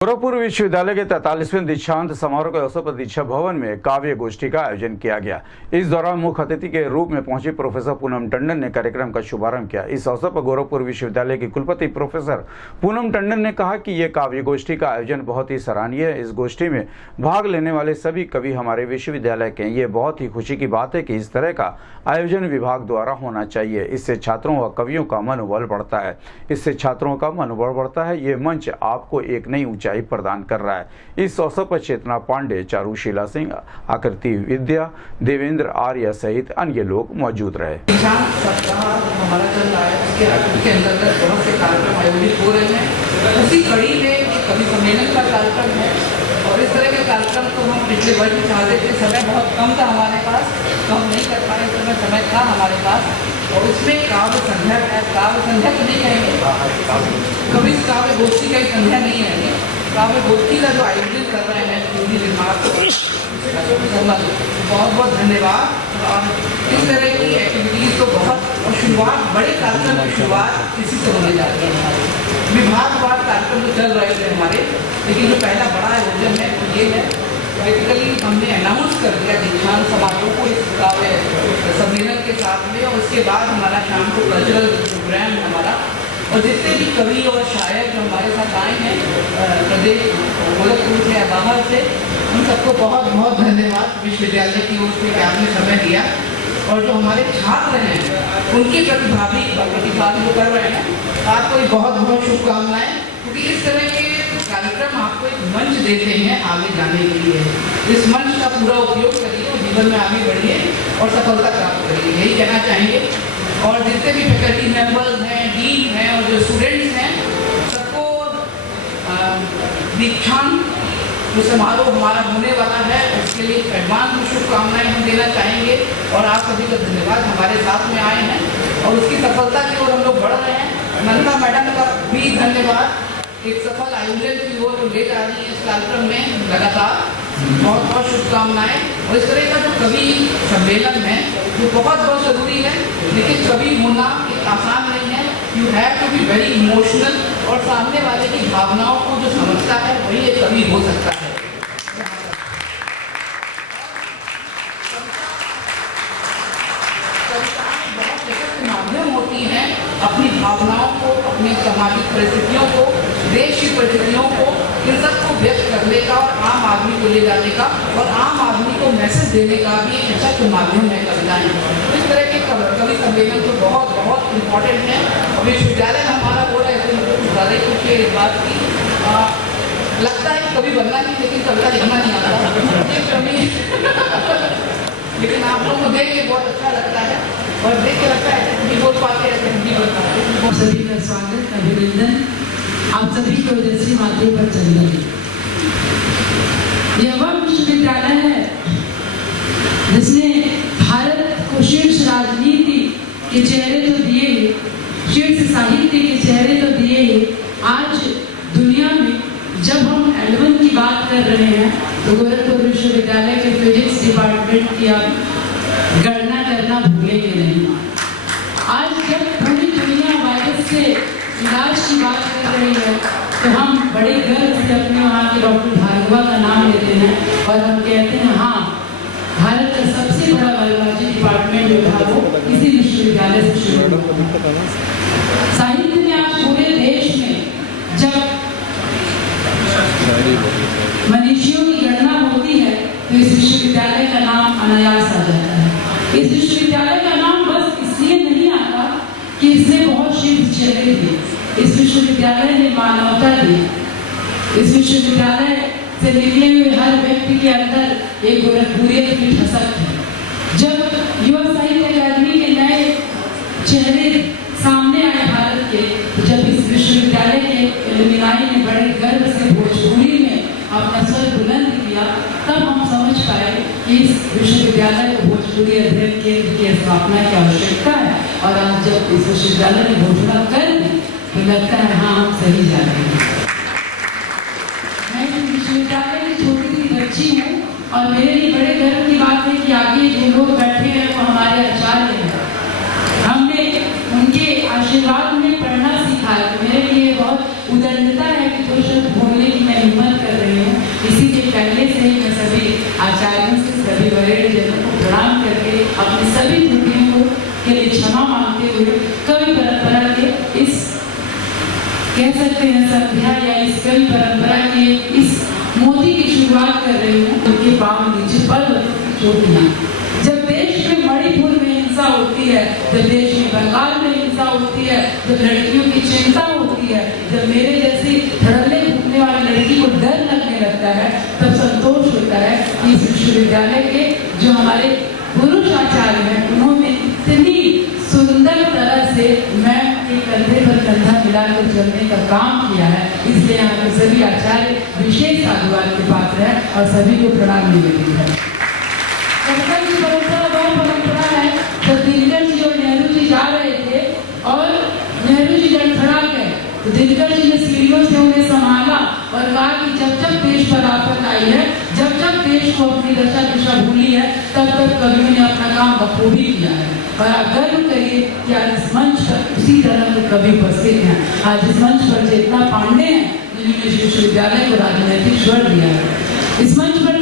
गोरखपुर विश्वविद्यालय के 43वें दीक्षांत समारोह के अवसर पर दीक्षा भवन में काव्य गोष्ठी का आयोजन किया गया। इस दौरान मुख्य अतिथि के रूप में पहुंची प्रोफेसर पूनम टंडन ने कार्यक्रम का शुभारंभ किया। इस अवसर पर गोरखपुर विश्वविद्यालय की कुलपति प्रोफेसर पूनम टंडन ने कहा कि ये काव्य गोष्ठी का आयोजन बहुत ही सराहनीय है। इस गोष्ठी में भाग लेने वाले सभी कवि हमारे विश्वविद्यालय के। ये बहुत ही खुशी की बात है कि इस तरह का आयोजन विभाग द्वारा होना चाहिए। इससे छात्रों व कवियों का मनोबल बढ़ता है। ये मंच आपको एक नई ऊंचाई प्रदान कर रहा है। इस अवसर पर चेतना पांडे, चारुशीला सिंह, आकृति विद्या, देवेंद्र आर्य सहित अन्य लोग मौजूद रहे। दीक्षांत सप्ताह हमारा चल रहा है, उसके अंतर्गत बहुत से कार्यक्रम आयोजित हो रहे हैं। उसी कड़ी में एक कवि सम्मेलन का कार्यक्रम है और इस तरह के कार्यक्रम को हम पिछले वर्ष में चाहते थे। समय बहुत कम था हमारे पास, तो हम नहीं कर पाए। समय था हमारे पास और उसमें काव्य संध्या तो नहीं कहेंगे, कभी काव्य गोष्ठी का ही संध्या नहीं आएंगे। काव्य गोष्ठी का जो आयोजन कर रहे हैं हिंदी विभाग को बहुत बहुत धन्यवाद। और इस तरह की एक्टिविटीज़ को बहुत शुरुआत, बड़े कार्यक्रम की शुरुआत इसी से होने जाती है। विभागवार कार्यक्रम तो चल रहे थे हमारे, लेकिन जो पहला बड़ा आयोजन है वो ये है। प्रैक्टिकली हमने अनाउंस कर दिया दीक्षांत समारोह को इस काव्य सम्मेलन के साथ में, और उसके बाद हमारा शाम को कल्चरल प्रोग्राम हमारा, और जितने भी कवि और शायर जो हमारे साथ आए हैं प्रदेश गोरखपुर से या बाहर से, उन सबको बहुत बहुत धन्यवाद विश्वविद्यालय की ओर से कि आपने समय दिया। और जो हमारे छात्र हैं उनके प्रतिभागी जो कर रहे हैं, आपको बहुत बहुत शुभकामनाएं, क्योंकि इस तरह के कार्यक्रम आपको एक मंच देते हैं आगे जाने के लिए। इस मंच का पूरा उपयोग करिए और जीवन में आगे बढ़िए और सफलता प्राप्त करिए, यही कहना चाहेंगे। और जितने भी फैकल्टी मेंबर्स हैं, डीन हैं और जो स्टूडेंट्स हैं, सबको दीक्षांत जो समारोह हमारा होने वाला है उसके लिए एडवांस में शुभकामनाएं हम देना चाहेंगे। और आप सभी का धन्यवाद, हमारे साथ में आए हैं और उसकी सफलता की ओर हम लोग बढ़ रहे हैं। नंदा मैडम का भी धन्यवाद, एक सफल आयोजन की ओर ले जा रही है इस कार्यक्रम में लगातार। बहुत बहुत शुभकामनाएं। और इस तरह का जो कवि सम्मेलन है वो बहुत बहुत ज़रूरी है, लेकिन कवि होना एक आसान नहीं है। You have to be very emotional, और सामने वाले की भावनाओं को जो समझता है वही एक कवि हो सकता है। कविताएं बहुत सशक्त माध्यम होती हैं अपनी भावनाओं को, अपनी सामाजिक परिस्थितियों को, देश की परिस्थितियों को, इन सबको व्यक्त करने का और आम आदमी को ले जाने का और आम आदमी को मैसेज देने का भी एक सशक्त माध्यम है कविताएं। इस तरह के कवि सम्मेलन तो बहुत बहुत इम्पोर्टेंट है। और विश्वविद्यालय में हमारा हो रहा है ज़्यादा ही कुछ इस बात की लगता है कभी बनना नहीं, लेकिन कविता लिखना नहीं आता लेकिन आप लोगों को देख के बहुत अच्छा लगता है और देख के लगता है कि बोल पाते हैं, हिंदी बोल पाते हैं। सभी का स्वागत, अभिनंदन। आप सभी को ओजस्वी माथे पर चलने। यह वह विश्वविद्यालय है जिसने भारत को शीर्ष राजनीति के चेहरे तो दिए, शीर्ष साहित्य के चेहरे तो दिए। आज दुनिया में जब हम एल्बम की बात कर रहे हैं तो गोरखपुर विश्वविद्यालय के फिजिक्स डिपार्टमेंट की आप गणना करना भूलेंगे नहीं। आज जब पूरी दुनिया वायरस से इलाज की बात कर रही है तो हम बड़े गर्व से अपने वहाँ के डॉक्टर भार्गवा का नाम लेते हैं और हम कहते हैं हाँ, भारत का सबसे बड़ा बायोलॉजी डिपार्टमेंट जो था वो इसी विश्वविद्यालय से शुरू हुआ। साहित्य में आज पूरे देश में जब मनीषियों की गणना होती है तो इस विश्वविद्यालय का नाम अनायास आ जाता है। इस विश्वविद्यालय का नाम बस इसलिए नहीं आता कि इसने बहुत शीर्ष चेहरे दिए, इस विश्वविद्यालय ने मानवता दी। इस विश्वविद्यालय से निकले हुए हर व्यक्ति के अंदर एक गोरखपुरियत की ठसक है। जब युवा साहित्य अकादमी के नए चेहरे सामने आए भारत के, जब इस विश्वविद्यालय के एलुमनाई ने बड़े गर्व से भोजपुरी में अपना स्वर बुलंद किया, तब हम समझ पाए कि इस विश्वविद्यालय को भोजपुरी अध्ययन केंद्र की स्थापना की आवश्यकता है। और आज जब इस विश्वविद्यालय ने घोषणा कर दी तो लगता है हाँ, हम सही जा रहे हैं। मैं विश्वविद्यालय की छोटी सी बच्ची हूँ और मेरे लिए बड़े गर्व की बात है कि आगे जो लोग बैठे हैं वो हमारे आचार्य हैं। हमने उनके आशीर्वाद में पढ़ना सीखा है। मेरे लिए बहुत उदंडता है कि कोई शब्द बोलने की मैं कर रही हूँ उनके पाँव नीचे पल चोटियाँ। जब देश में मणिपुर में हिंसा होती है, जब देश में बंगाल में हिंसा होती है, जब लड़कियों की चिंता होती है, जब मेरे जैसी धड़ल्ले घूमने वाली लड़की को डर लगने लगता है, तब संतोष होता है कि इस विश्वविद्यालय के जो हमारे पुरुष आचार्य हैं उन्होंने इतनी सुंदर तरह से मैं के कंधे पर कंधा मिलाकर चलने का काम किया है। इसलिए यहाँ के सभी आचार्य विशेष साधुवाद के पात्र हैं और सभी को प्रणाम निवेदित है। कविता की परंपरा वह परंपरा है जब दिनकर जी और नेहरू जी जा रहे थे और नेहरू जी लड़खड़ा गए तो दिनकर जी ने सीढ़ियों से उन्हें संभाला और कहा कि जब जब देश पर आफत आई है, जब जब देश को अपनी दशा दिशा भूली है, तब तब कवियों ने अपना काम बखूबी किया है। और आप गर्व करिए कि आज इस मंच पर उसी तरह के कवि उपस्थित हैं। आज इस मंच पर चेतना पांडे हैं जिन्होंने विश्वविद्यालय को राजनैतिक स्वर दिया है। इस मंच पर